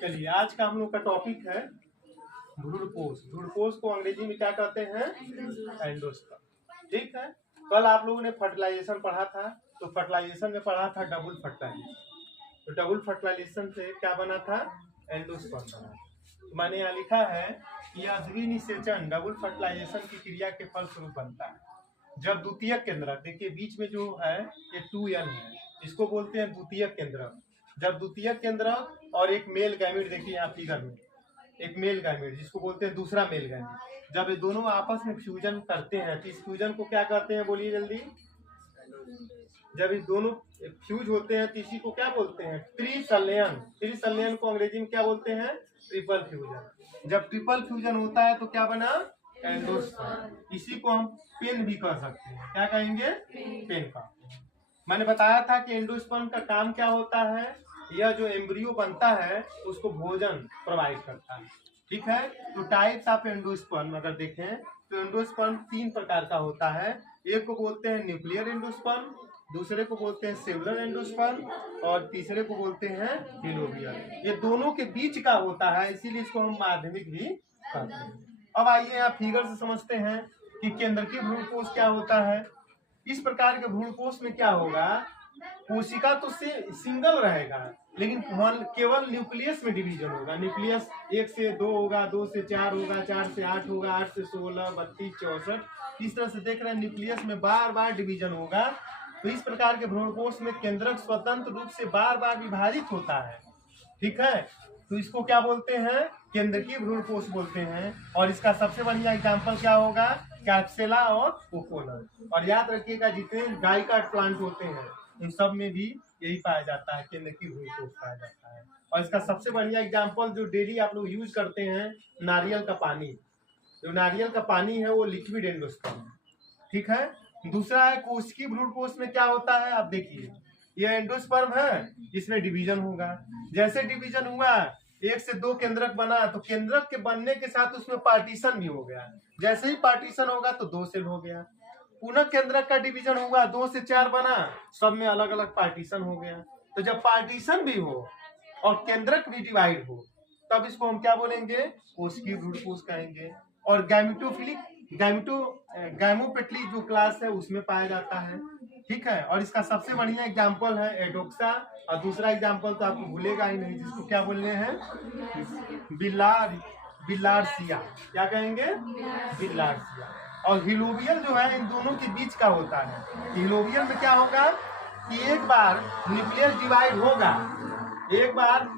चलिए आज का हम लोग का टॉपिक है भ्रूणपोष। भ्रूणपोष को अंग्रेजी में क्या कहते हैं? एंडोस्पर्म। ठीक है। कल आप लोगों ने फर्टिलाइजेशन पढ़ा था, तो फर्टिलाइजेशन में पढ़ा था डबल फर्टिलाइजेशन। तो डबल फर्टिलाइजेशन से क्या बना था? एंडोस्पर्म बना। तो मैंने यहाँ लिखा है कि यह द्विनिषेचन डबल फर्टिलाइजेशन की क्रिया के फलस्वरूप बनता है जब द्वितीयक केंद्रक, देखिए बीच में जो है ये 2n है, इसको बोलते हैं द्वितीयक केंद्रक। जब द्वितीयक केंद्रक और एक मेल गैमेट, देखिए यहाँ फिगर में एक मेल गैमेट जिसको बोलते हैं दूसरा मेल गैमेट, जब ये दोनों आपस में फ्यूजन करते हैं तो इस फ्यूजन को क्या कहते हैं? बोलिए जल्दी। जब ये दोनों फ्यूज होते हैं तो इसी को क्या बोलते हैं? त्रिसंलयन। त्रिसंलयन को अंग्रेजी में क्या बोलते हैं? Triple fusion. जब ट्रिपल फ्यूजन होता है तो क्या बना? एंडोस्पर्म। इसी को हम पेन भी कर सकते हैं। क्या कहेंगे? पेन का। मैंने बताया था कि एंडोस्पर्म का काम क्या होता है। यह जो एम्ब्रियो बनता है उसको भोजन प्रोवाइड करता है। ठीक है। तो टाइप्स ऑफ एंडोस्पर्म अगर देखें तो एंडोस्पर्म 3 प्रकार का होता है। एक को बोलते हैं न्यूक्लियर एंडोस्पर्म, दूसरे को बोलते हैं सेलुलर एंडोस्पर्म और तीसरे को बोलते हैं फिलोबियल। ये दोनों के बीच का होता है, इसीलिए इसको हम माध्यमिक भी कहते हैं। अब आइए आप फिगर से समझते हैं कि केंद्रकीय भ्रूणकोष क्या होता है। इस प्रकार के भ्रूणकोष में क्या होगा? कोशिका तो से सिंगल रहेगा, लेकिन केवल न्यूक्लियस में डिवीजन होगा। न्यूक्लियस 1 से 2 होगा, 2 से 4 होगा, 4 से 8 होगा, 8 से 16, 32, 64। इस तरह से देख रहे हैं न्यूक्लियस में बार बार डिवीजन होगा। तो इस प्रकार के भ्रूणकोष में केंद्रक स्वतंत्र रूप से बार बार विभाजित होता है। ठीक है। तो इसको क्या बोलते हैं? केंद्रकीय भ्रूणकोष बोलते हैं। और इसका सबसे बढ़िया एग्जाम्पल क्या होगा? कैप्सुला और कोकोनट। और याद रखिएगा जितने डाइकाट प्लांट होते हैं उन सब में भी यही पाया जाता है, केंद्रकीय भ्रूणकोष पाया जाता है। और इसका सबसे बढ़िया एग्जाम्पल जो डेली आप लोग यूज करते हैं, नारियल का पानी। जो नारियल का पानी है वो लिक्विड एंडोस्पर्म है। ठीक है। दूसरा है कोशिकीय भ्रूणकोष में क्या होता है? आप देखिए ये एंडोस्पर्म है, इसमें डिवीजन होगा। जैसे डिवीजन हुआ 1 से 2 केंद्रक बना, तो केंद्रक के बनने के साथ उसमें पार्टीशन भी हो गया। जैसे ही पार्टीशन होगा तो 2 सेल हो गया। पुनः केंद्रक का डिवीजन हुआ, 2 से 4 बना, सब में अलग अलग पार्टीशन हो गया। तो जब पार्टीशन भी हो और केंद्रक भी डिवाइड हो तब इसको हम क्या बोलेंगे? कोशिकीय भ्रूणकोष कहेंगे। और गैमोपेटली जो क्लास है उसमें पाया जाता है। ठीक है। और इसका सबसे बढ़िया एग्जाम्पल है एडोक्सा, और दूसरा एग्जाम्पल तो आपको भूलेगा ही नहीं, जिसको क्या बोलने हैं? बिलार्सिया। क्या कहेंगे? बिलार्सिया। और हिलोबियल जो है इन दोनों के बीच का होता है। हिलोबियल में क्या होगा कि एक बार न्यूक्लियस डिवाइड होगा, एक बार